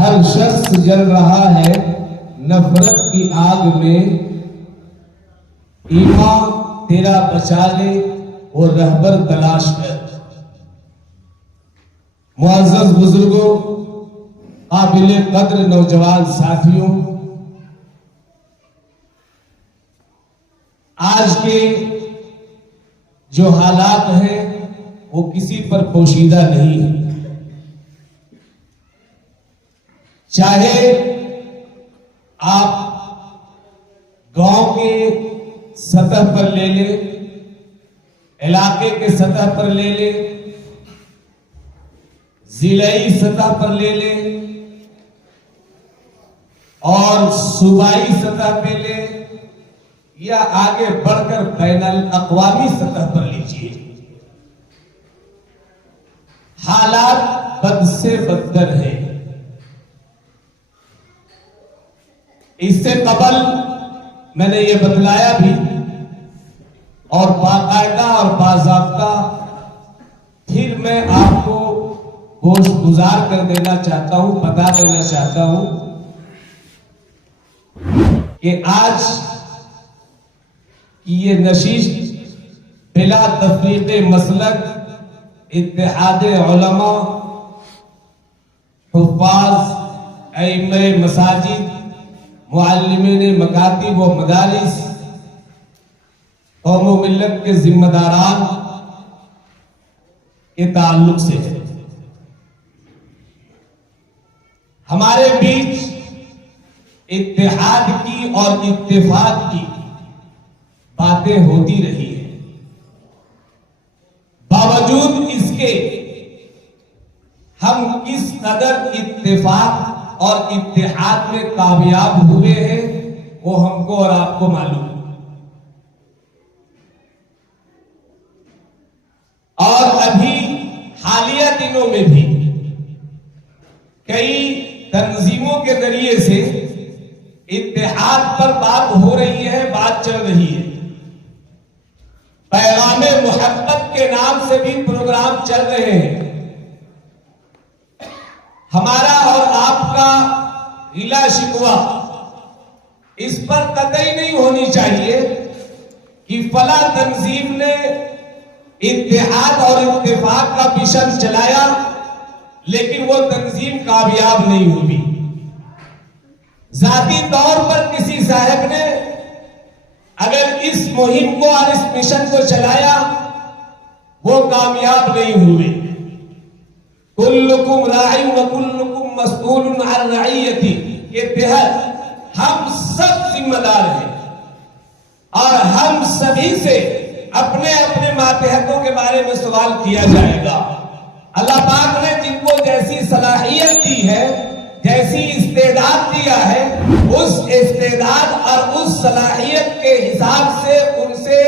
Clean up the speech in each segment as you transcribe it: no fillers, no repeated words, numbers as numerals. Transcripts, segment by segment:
ہر شخص جل رہا ہے نفرت کی آگ میں، ایمان تیرا بچا لے وہ رہبر تلاش کر۔ معزز بزرگوں، قابل قدر نوجوان ساتھیوں، آج کے جو حالات ہیں وہ کسی پر پوشیدہ نہیں ہے۔ چاہے آپ گاؤں کے سطح پر لے لیں، علاقے کے سطح پر لے لیں، ضلعی سطح پر لے لیں اور صوبائی سطح پہ لیں، یا آگے بڑھ کر بین الاقوامی سطح پر لیجیے، حالات بد سے بدتر ہیں۔ اس سے قبل میں نے یہ بتلایا بھی اور باقاعدہ اور باضابطہ پھر میں آپ کو گوش گزار کر دینا چاہتا ہوں، بتا دینا چاہتا ہوں کہ آج کی یہ نشست بلا تفریق مسلک، اتحاد علماء، حفاظ، ائمہ مساجد، معلمین مکاتب و مدارس، قوم و ملت کے ذمہ داران کے تعلق سے ہے۔ ہمارے بیچ اتحاد کی اور اتفاق کی باتیں ہوتی رہی ہیں، باوجود اس کے ہم کس قدر اتفاق اور اتحاد میں کامیاب ہوئے ہیں وہ ہم کو اور آپ کو معلوم ہے۔ اور ابھی حالیہ دنوں میں بھی کئی تنظیموں کے ذریعے سے اتحاد پر بات ہو رہی ہے، بات چل رہی ہے، پیغام محبت کے نام سے بھی پروگرام چل رہے ہیں۔ ہمارا اور آپ کا گلہ شکوہ اس پر قطعی نہیں ہونی چاہیے کہ فلاں تنظیم نے اتحاد اور اتفاق کا مشن چلایا لیکن وہ تنظیم کامیاب نہیں ہوئی۔ ذاتی طور پر کسی صاحب نے اگر اس مہم کو اور اس مشن کو چلایا وہ کامیاب نہیں ہوئے۔ کلکم راعی وکلکم مسئول عن رعیتی کے تحت ہم سب ذمہ دار ہیں اور ہم سبھی سے اپنے اپنے ماتحتوں کے بارے میں سوال کیا جائے گا۔ اللہ پاک نے جن کو جیسی صلاحیت دی ہے، جیسی استعداد دیا ہے، اس استعداد اور اس صلاحیت کے حساب سے ان سے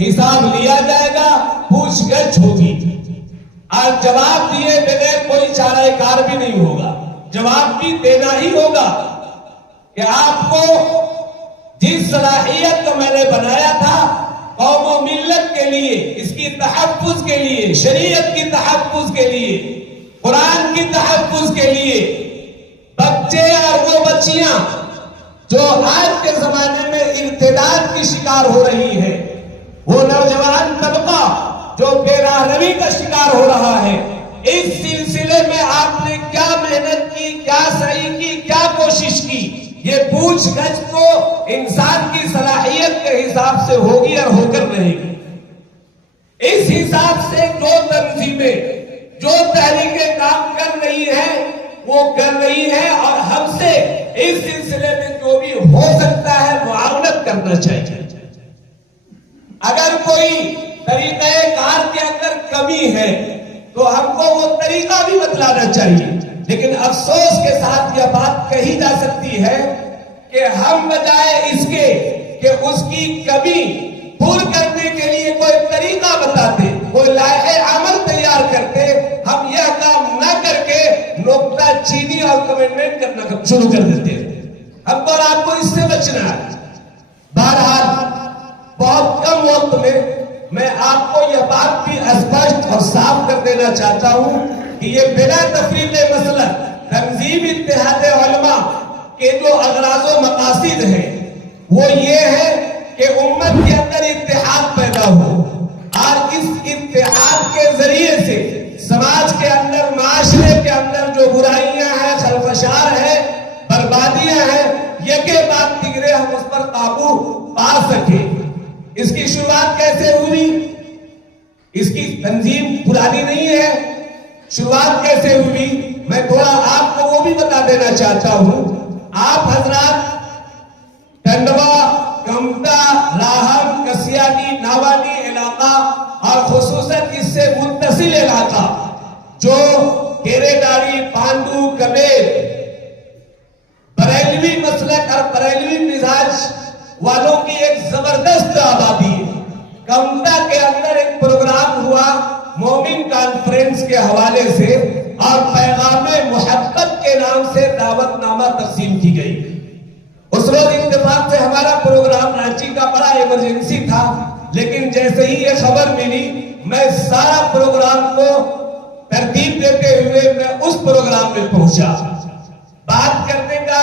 حساب لیا جائے گا، پوچھ گچھ ہوگی اور جواب دیے بغیر کوئی چارہ کار بھی نہیں ہوگا۔ جواب بھی دینا ہی ہوگا کہ آپ کو جس صلاحیت کو میں نے بنایا تھا قوم و ملت کے لیے، اس کی تحفظ کے لیے، شریعت کی تحفظ کے لیے، قرآن کی تحفظ کے لیے، بچے اور وہ بچیاں جو آج کے زمانے میں ارتداد کی شکار ہو رہی ہے، وہ نوجوان طبقہ جو بے راہنمی کا شکار ہو رہا ہے، اس سلسلے میں آپ نے کیا محنت کی، کیا سعی کی، کیا کوشش کی، یہ پوچھ گچھ تو انسان کی صلاحیت کے حساب سے ہوگی اور ہو کر رہے گی۔ اس حساب سے جو تنظیمیں، جو تحریکیں کام کر رہی ہیں وہ کر رہی ہے اور ہم سے اس سلسلے میں جو بھی ہو سکتا ہے معاونت کرنا چاہیے۔ اگر کوئی طریقہ کار کے اندر کمی ہے تو ہم کو وہ طریقہ بھی بتلانا چاہیے، لیکن افسوس کے ساتھ یہ بات کہی جا سکتی ہے کہ ہم بجائے اس کے کہ اس کی کمی پور کرنے کے لیے کوئی طریقہ بتاتے، کوئی لائحہ عمل تیار کرتے، ہم یہ کام نہ کر کے نکتہ چینی اور کمنٹمنٹ کرنا شروع کر دیتے ہیں۔ ہم کو اور آپ کو اس سے بچنا ہے۔ بہرحال بہت کم وقت میں آپ کو یہ بات بھی اسپشٹ اور صاف کر دینا چاہتا ہوں کہ یہ بلا تفریق مسئلہ تنظیم اتحاد علماء کے جو اغراض و مقاصد ہیں وہ یہ ہے کہ امت کے اندر اتحاد پیدا ہو، اور اس اتحاد کے ذریعے سے سماج کے اندر، معاشرے کے اندر جو برائیاں ہیں، خلفشار ہے، بربادیاں ہیں، یکے بعد دیگرے ہم اس پر قابو پا سکیں۔ اس کی شروعات کیسے ہوئی؟ اس کی تنظیم پرانی نہیں ہے، شروعات کیسے ہوئی میں تھوڑا آپ کو وہ بھی بتا دینا چاہتا ہوں۔ آپ حضرات ٹنڈوا، کمتا، راہم، کسیانی، ناوانی علاقہ اور خصوصاً اس سے متصل علاقہ جو کیرے ڈاڑی، پانڈو، کبیر، بریلوی مسلک اور بریلوی مزاج والوں کی ایک زبردست آبادی ہے۔ کمتا کے اندر ایک پروگرام ہوا مومن کانفرنس کے حوالے سے، اور پیغام محبت کے نام سے دعوت نامہ تقسیم کی گئی۔ اس روز اتفاق سے ہمارا پروگرام رانچی کا بڑا ایمرجنسی تھا، لیکن جیسے ہی یہ خبر ملی میں سارا پروگرام کو ترتیب دیتے ہوئے میں اس پروگرام میں پہنچا۔ بات کرنے کا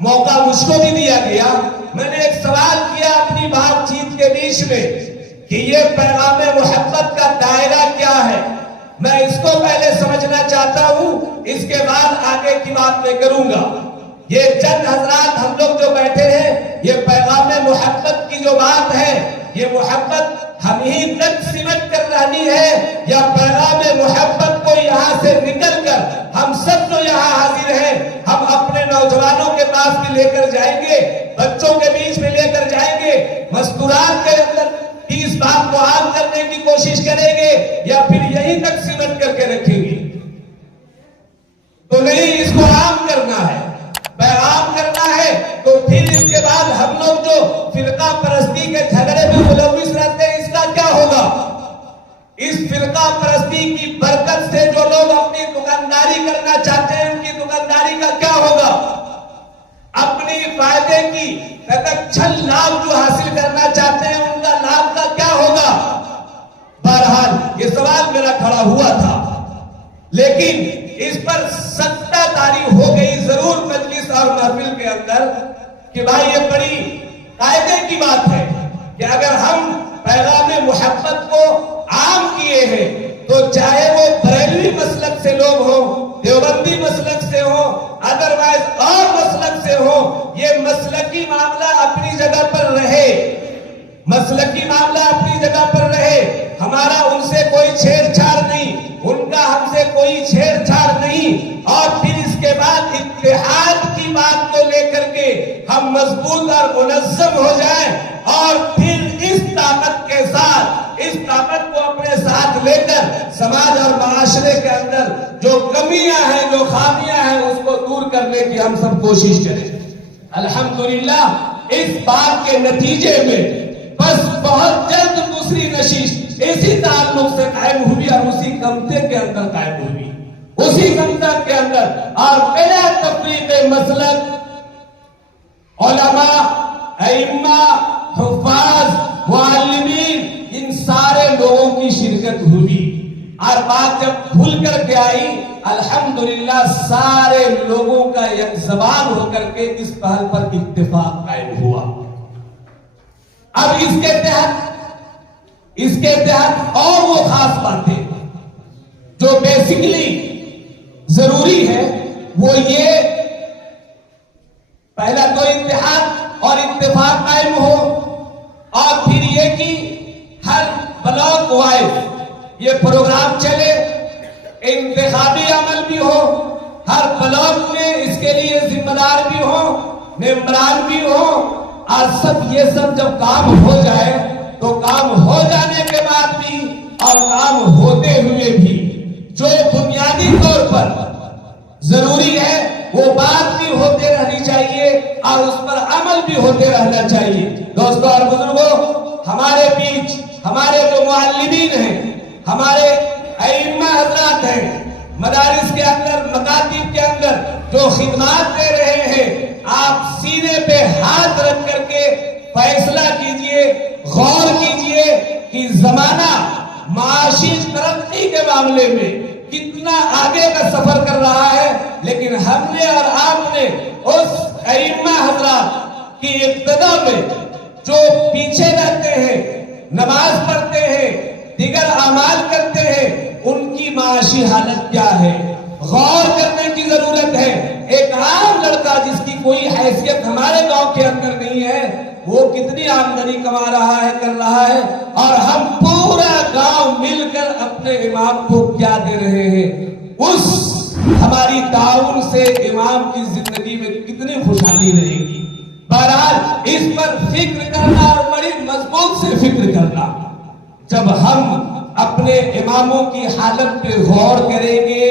موقع مجھ کو بھی دیا گیا۔ میں نے ایک سوال کیا اپنی بات چیت کے بیچ میں کہ یہ پیغام محبت کا دائرہ کیا ہے، میں اس کو پہلے سمجھنا چاہتا ہوں، اس کے بعد آگے کی بات میں کروں گا۔ یہ چند حضرات ہم لوگ جو بیٹھے ہیں، یہ پیغام محبت کی جو بات ہے، یہ محبت ہم ہی تک سمٹ کر رہنی ہے، یا پیغام محبت کو یہاں سے نکل کر ہم سب جو یہاں حاضر ہیں، ہم اپنے نوجوانوں کے پاس بھی لے کر جائیں گے، بچوں کے بیچ میں لے کر جائیں گے، مستورات کے اندر اس بات کو عام کرنے کی کوشش کریں گے، یا پھر یہیں تک سمٹ کر کے رکھیں گے؟ تو نہیں، اس کو عام کرنا ہے، پیغام کرنا ہے۔ تو پھر اس کے بعد ہم لوگ جو فرقہ پرستی کے جھگڑے میں ملوث رہتے ہیں، اس کا کیا ہوگا؟ اس فرقہ پرستی کی برکت سے جو لوگ اپنی دکانداری کرنا چاہتے ہیں، ان کی دکانداری کا کیا ہوگا؟ اپنی فائدے کی تکچھل لابھ جو حاصل کرنا چاہتے ہیں، ان کا لابھ کا کیا ہوگا؟ بہرحال یہ سوال میرا کھڑا ہوا تھا، لیکن اس پر سکتہ داری ہو گئی ضرور مجلس اور محفل کے اندر کہ بھائی یہ بڑی قاعدے کی بات ہے کہ اگر ہم پیغام محبت کو عام کیے ہیں تو چاہے وہ بریلوی مسلک سے لوگ ہوں، دیوبندی مسلک سے ہوں، ادروائز اور مسلک سے ہوں، یہ مسلکی معاملہ اپنی جگہ پر رہے، مسلکی معاملہ اپنی جگہ پر رہے، ہمارا ان سے کوئی چھیڑ چھاڑ نہیں، ان کا ہم سے کوئی چھیڑ چھاڑ نہیں، اور پھر اس کے بعد اتحاد کی بات کو لے کر کے ہم مضبوط اور منظم ہو جائیں، اور پھر اس طاقت کے ساتھ، اس طاقت کو اپنے ساتھ لے کر سماج اور معاشرے کے اندر جو کمیاں ہیں، جو خامیاں ہیں، اس کو دور کرنے کی ہم سب کوشش کریں۔ الحمدللہ اس بات کے نتیجے میں بس بہت جلد دوسری نشست اسی تعلق سے قائم ہوئی، اور اسی کمتے کے اندر قائم ہوئی، اسی کمتے کے اندر، اور بلا تفریق مسلک علماء، ائمہ، حفاظ، معلمین، ان سارے لوگوں کی شرکت ہوئی، اور بات جب کھل کر کے آئی الحمدللہ سارے لوگوں کا یک زبان ہو کر کے اس پہل پر اتفاق قائم ہوا۔ اب اس کے تحت اور وہ خاص باتیں جو بیسیکلی ضروری ہے، وہ یہ پہلا تو اتحاد اور اتفاق قائم ہو، اور پھر یہ کہ ہر بلاک وائز یہ پروگرام چلے، انتخابی عمل بھی ہو، ہر بلاک میں اس کے لیے ذمہ دار بھی ہو، ممبران بھی ہو، اور یہ سب جب کام ہو جائے تو کام ہو جانے کے بعد بھی اور کام ہوتے ہوئے بھی جو بنیادی طور پر ضروری ہے وہ بات بھی ہوتے رہنی چاہیے، اور اس پر عمل بھی ہوتے رہنا چاہیے۔ دوستو اور بزرگوں، ہمارے بیچ ہمارے جو معلمین ہیں، ہمارے ائمہ حضرات ہیں، مدارس کے اندر، مکاتب کے اندر جو خدمات دے رہے ہیں، آپ سینے پہ ہاتھ رکھ کر کے فیصلہ کیجئے، غور کیجئے کہ زمانہ معاشی ترقی کے معاملے میں کتنا کتنا آگے کا سفر کر رہا ہے، لیکن ہم نے اور آپ نے اس ائمہ حضرات کی اقتدا میں جو پیچھے رہتے ہیں، نماز پڑھتے ہیں، دیگر اعمال کرتے ہیں، ان کی معاشی حالت کیا ہے غور کرنے کی ضرورت ہے۔ ایک عام لڑکا جس کی کوئی حیثیت ہمارے گاؤں کے اندر نہیں ہے، وہ کتنی آمدنی کما رہا ہے، کر رہا ہے، اور ہم پورا گاؤں مل کر اپنے امام کو کیا دے رہے ہیں۔ اس ہماری تعاون سے امام کی زندگی میں کتنی خوشحالی رہے گی۔ بہرحال اس پر فکر کرنا اور بڑی مضبوط سے فکر کرنا۔ جب ہم اپنے اماموں کی حالت پہ غور کریں گے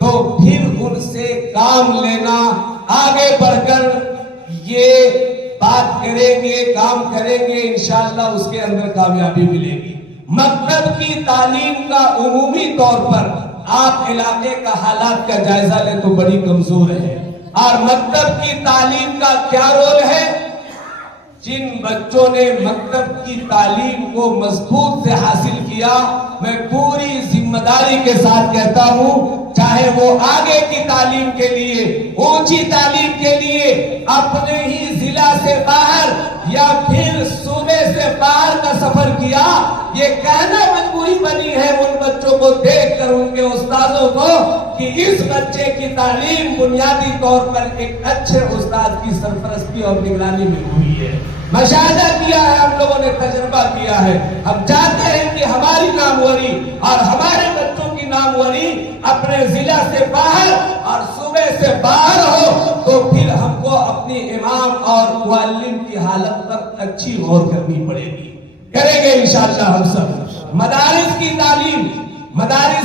تو پھر ان سے کام لینا، آگے بڑھ کر یہ بات کریں گے، کام کریں گے، انشاءاللہ اس کے اندر کامیابی ملے گی۔ مکتب کی تعلیم کا عمومی طور پر آپ علاقے کا حالات کا جائزہ لیں تو بڑی کمزور ہے، اور مکتب کی تعلیم کا کیا رول ہے؟ جن بچوں نے مکتب کی تعلیم کو مضبوط سے حاصل کیا، میں پوری ذمہ داری کے ساتھ کہتا ہوں، چاہے وہ آگے کی تعلیم کے لیے، اونچی تعلیم کے لیے اپنے ہی ضلع سے باہر یا پھر صوبے سے باہر کا سفر کیا، یہ کہنا مجبوری بنی ہے ان بچوں کو دیکھ کر ان کے استادوں کو کہ اس بچے کی تعلیم بنیادی طور پر ایک اچھے استاد کی سرپرستی اور نگرانی میں ہوئی ہے۔ مشاہدہ کیا ہے ہم لوگوں نے، تجربہ کیا ہے۔ ہم چاہتے ہیں کہ ہماری ناموری اور ہمارے بچوں کی ناموری اپنے ضلع سے باہر اور صوبے سے باہر ہو، تو پھر ہم کو اپنی امام اور معلم کی حالت پر اچھی غور کرنی پڑے گی۔ کریں گے انشاءاللہ ہم سب۔ مدارس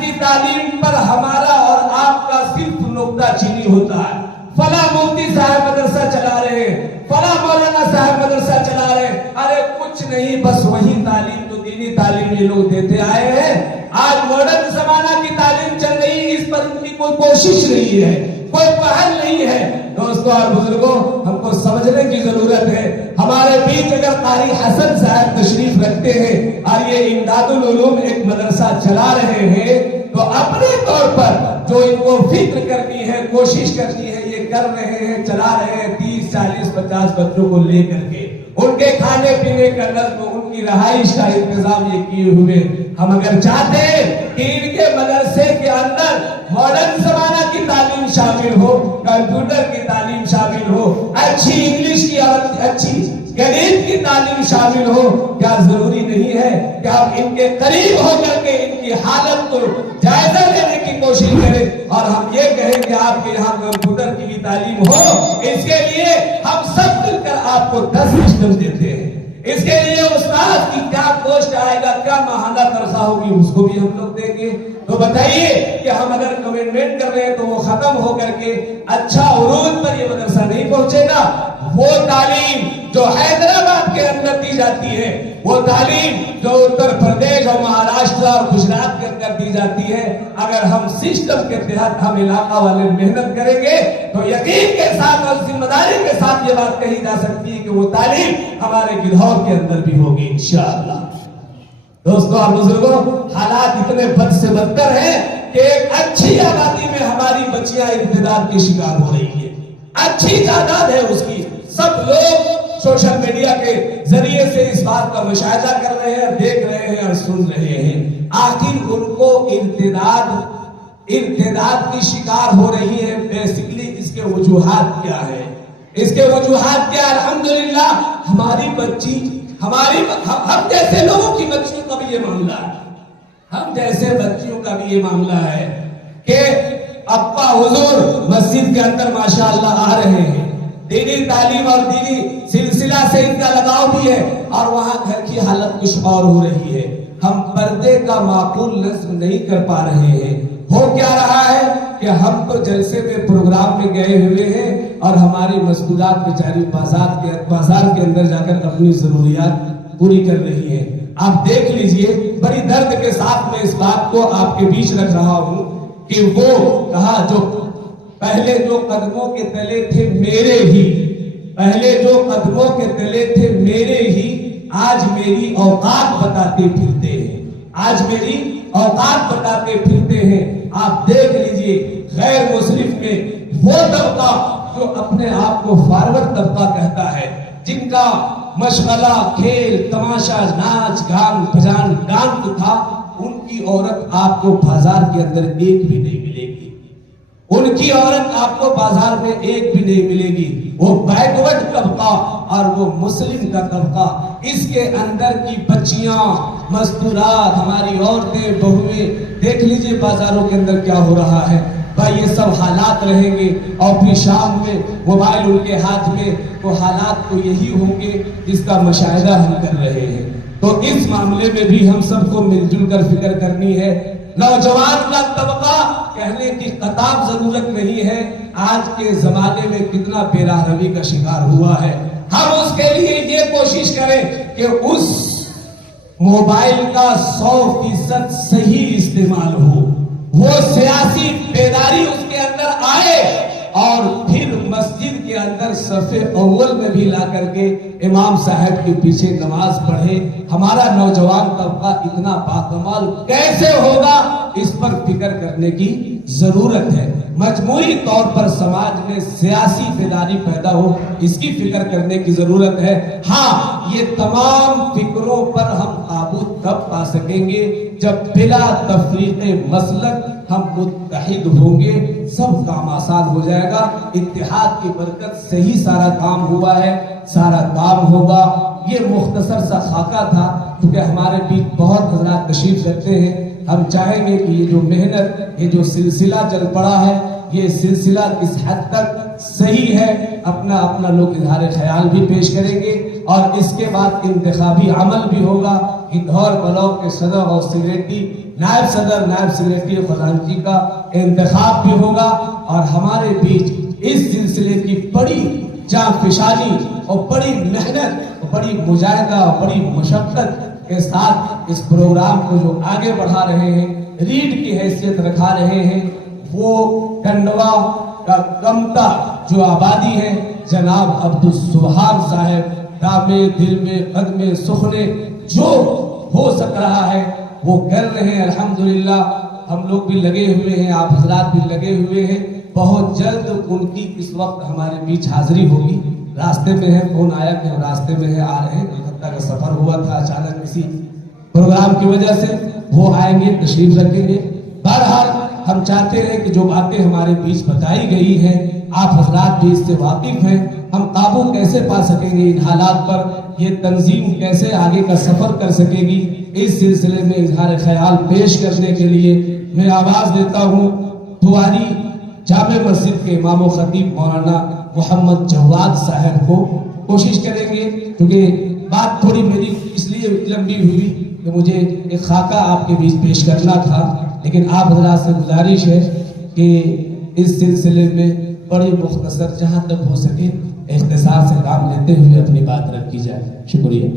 کی تعلیم پر ہمارا اور آپ کا صرف نکتہ چینی ہوتا ہے۔ فلاں مفتی صاحب مدرسہ چلا رہے ہیں، فلاں مولانا صاحب مدرسہ چلا رہے ہیں، ارے کچھ نہیں، بس وہی تعلیم جو دینی تعلیم یہ لوگ دیتے آئے ہیں۔ آج ماڈرن زمانہ کی تعلیم چل رہی ہے، اس پر ان کی کوئی کوشش نہیں ہے، کوئی پہل نہیں ہے۔ دوستوں اور بزرگوں، ہم کو سمجھنے کی ضرورت ہے۔ ہمارے بیچ اگر قاری حسن صاحب تشریف رکھتے ہیں اور یہ امداد العلوم ایک مدرسہ چلا رہے ہیں، تو اپنے طور پر جو ان کو فکر کرنی ہے، کوشش کرنی ہے، یہ کر رہے ہیں، چلا رہے ہیں۔ 30 40 50 بچوں کو لے کر کے ان کے کھانے پینے کا نظم، ان کی رہائش کا انتظام یہ کیے ہوئے۔ ہم اگر چاہتے ہیں کہ ان کے مدرسے کے اندر ماڈرن زمانہ کی تعلیم شامل ہو، کمپیوٹر کی تعلیم شامل ہو، اچھی انگلش کی اور اچھی گنیت کی تعلیم شامل ہو، کیا ضروری نہیں ہے کہ آپ ان کے قریب ہو کر کے ان کی حالت کو جائزہ لینے کی کوشش کریں، اور ہم یہ کہیں کہ آپ کے یہاں کمپیوٹر کی بھی تعلیم ہو؟ اس کے لیے ہم سب مل کر آپ کو 10 سسٹم دیتے ہیں۔ اس کے لیے استاد کی کیا پوسٹ آئے گا، کیا ماہانہ تنخواہ ہوگی، اس کو بھی ہم لوگ دیں گے۔ تو بتائیے کہ ہم اگر کمٹمنٹ کر رہے ہیں تو وہ ختم ہو کر کے اچھا عروج پر یہ مدرسہ نہیں پہنچے گا۔ وہ تعلیم جو حیدرآباد کے اندر دی جاتی ہے، وہ تعلیم جو اتر پردیش اور مہاراشٹر اور گجرات کے اندر دی جاتی ہے، اگر ہم سسٹم کے تحت ہم علاقہ والے محنت کریں گے تو یقین کے ساتھ اور ذمہ داری کے ساتھ یہ بات کہی جا سکتی ہے کہ وہ تعلیم ہمارے گدھور کے اندر بھی ہوگی انشاءاللہ۔ دوستوں اور بزرگوں، حالات اتنے بد سے بدتر ہیں کہ ایک اچھی آبادی میں ہماری بچیاں ارتداد کی شکار ہو رہی ہیں۔ اچھی تعداد ہے اس کی، سب لوگ سوشل میڈیا کے ذریعے سے اس بات کا مشاہدہ کر رہے ہیں، دیکھ رہے ہیں اور سن رہے ہیں۔ آخر ان کو ارتداد کی شکار ہو رہی ہے، بیسیکلی اس کے وجوہات کیا ہے؟ اس کے وجوہات کیا؟ الحمدللہ ہماری بچی، ہم جیسے لوگوں کی بچیوں کا بھی یہ معاملہ ہے، ہم جیسے بچیوں کا بھی یہ معاملہ ہے کہ ابا حضور مسجد کے اندر ماشاءاللہ آ رہے ہیں، دینی تعلیم اور دینی سلسلہ سے ان کا لگاؤ بھی ہے، اور وہاں گھر کی حالت کچھ اور ہو رہی ہے۔ ہم پردے کا معقول نظم نہیں کر پا رہے ہیں۔ ہو کیا رہا ہے کہ ہم تو جلسے میں پروگرام میں گئے ہوئے ہیں اور ہماری مسکولات بیچاری بازار کے اندر جا کر اپنی ضروریات پوری کر رہی ہیں۔ آپ دیکھ لیجئے، بڑی درد کے ساتھ میں اس بات کو آپ کے بیچ رکھ رہا ہوں کہ وہ کہا جو پہلے جو قدموں کے تلے تھے میرے ہی، پہلے جو قدموں کے تلے تھے میرے ہی، آج میری اوقات بتاتے پھرتے ہیں، آج میری اوقات بتاتے پھرتے ہیں۔ آپ دیکھ لیجئے غیر مسلم میں وہ طبقہ جو اپنے آپ کو فارورڈ طبقہ کہتا ہے، جن کا مشغلہ کھیل تماشا ناچ گان بجان ڈانس تھا، ان کی عورت آپ کو بازار کے اندر ایک بھی نہیں ملے گی، ان کی عورت آپ کو بازار میں ایک بھی نہیں ملے گی۔ وہ بیکورڈ طبقہ اور وہ مسلم کا طبقہ، اس کے اندر کی بچیاں مستورات، ہماری عورتیں بہویں، دیکھ لیجئے بازاروں کے اندر کیا ہو رہا ہے۔ بھائی یہ سب حالات رہیں گے اور پھر شام میں موبائل ان کے ہاتھ میں، وہ حالات تو یہی ہوں گے جس کا مشاہدہ ہم کر رہے ہیں۔ تو اس معاملے میں بھی ہم سب کو مل جل کر فکر کرنی ہے۔ نوجوان کا طبقہ کہنے کی قطع ضرورت نہیں ہے، آج کے زمانے میں کتنا بے راہ روی کا شکار ہوا ہے۔ ہم اس کے لیے یہ کوشش کریں کہ اس موبائل کا 100% صحیح استعمال ہو، وہ سیاسی بیداری اس کے اندر آئے اور پھر مسجد کے اندر صف اول میں بھی لا کر کے امام صاحب کے پیچھے نماز پڑھے۔ ہمارا نوجوان طبقہ اتنا باکمال کیسے ہوگا، اس پر فکر کرنے کی ضرورت ہے۔ مجموعی طور پر سماج میں سیاسی بیداری پیدا ہو، اس کی فکر کرنے کی ضرورت ہے۔ ہاں، یہ تمام فکروں پر ہم قابو تب پا سکیں گے جب بلا تفریق مسلک ہم متحد ہوں گے، سب کام آسان ہو جائے گا۔ اتحاد کی برکت سے ہی سارا کام ہوا ہے، سارا کام ہوگا۔ یہ مختصر سا خاکہ تھا، کیونکہ ہمارے بیچ بہت حضرات تشریف رکھتے ہیں۔ ہم چاہیں گے کہ یہ جو محنت، یہ جو سلسلہ چل پڑا ہے، یہ سلسلہ کس حد تک صحیح ہے، اپنا اپنا لوگ اظہار خیال بھی پیش کریں گے، اور اس کے بعد انتخابی عمل بھی ہوگا۔ اندور بلاک کے صدر اور سیکریٹری، نائب صدر، نائب سیکریٹری خزانچی کا انتخاب بھی ہوگا، اور ہمارے بیچ اس سلسلے کی بڑی جانفشانی اور بڑی محنت اور بڑی مجاہدہ اور بڑی مشقت کے ساتھ اس پروگرام کو جو آگے بڑھا رہے ہیں، ریڈ کی حیثیت رکھا رہے ہیں، وہ ٹنڈوا کا کمتا جو آبادی ہے، جناب عبدالسبحان صاحب، دامے دل میں قدمے سخنے، جو ہو سک رہا ہے وہ کر رہے ہیں۔ الحمدللہ ہم لوگ بھی لگے ہوئے ہیں، آپ حضرات بھی لگے ہوئے ہیں۔ بہت جلد ان کی اس وقت ہمارے بیچ حاضری ہوگی۔ راستے میں ہے، فون آیا کہ ہم راستے میں ہیں، آ رہے ہیں، کلکتہ کا سفر ہوا تھا اچانک کسی پروگرام کی وجہ سے، وہ آئیں گے، تشریف رکھیں گے۔ بہرحال ہم چاہتے ہیں کہ جو باتیں ہمارے بیچ بتائی گئی ہیں، آپ حضرات بھی اس سے واقف ہیں، ہم قابو کیسے پا سکیں گے ان حالات پر، یہ تنظیم کیسے آگے کا سفر کر سکے گی، اس سلسلے میں اظہار خیال پیش کرنے کے لیے میں آواز دیتا ہوں دواری جامع مسجد کے امام و خطیب مولانا محمد جواد صاحب کو۔ کوشش کریں گے، کیونکہ بات تھوڑی میری اس لیے لمبی ہوئی کہ مجھے ایک خاکہ آپ کے بیچ پیش کرنا تھا، لیکن آپ حضرات سے گزارش ہے کہ اس سلسلے میں بڑی مختصر جہاں تک ہو سکے اختصار سے کام لیتے ہوئے اپنی بات رکھی جائے۔ شکریہ۔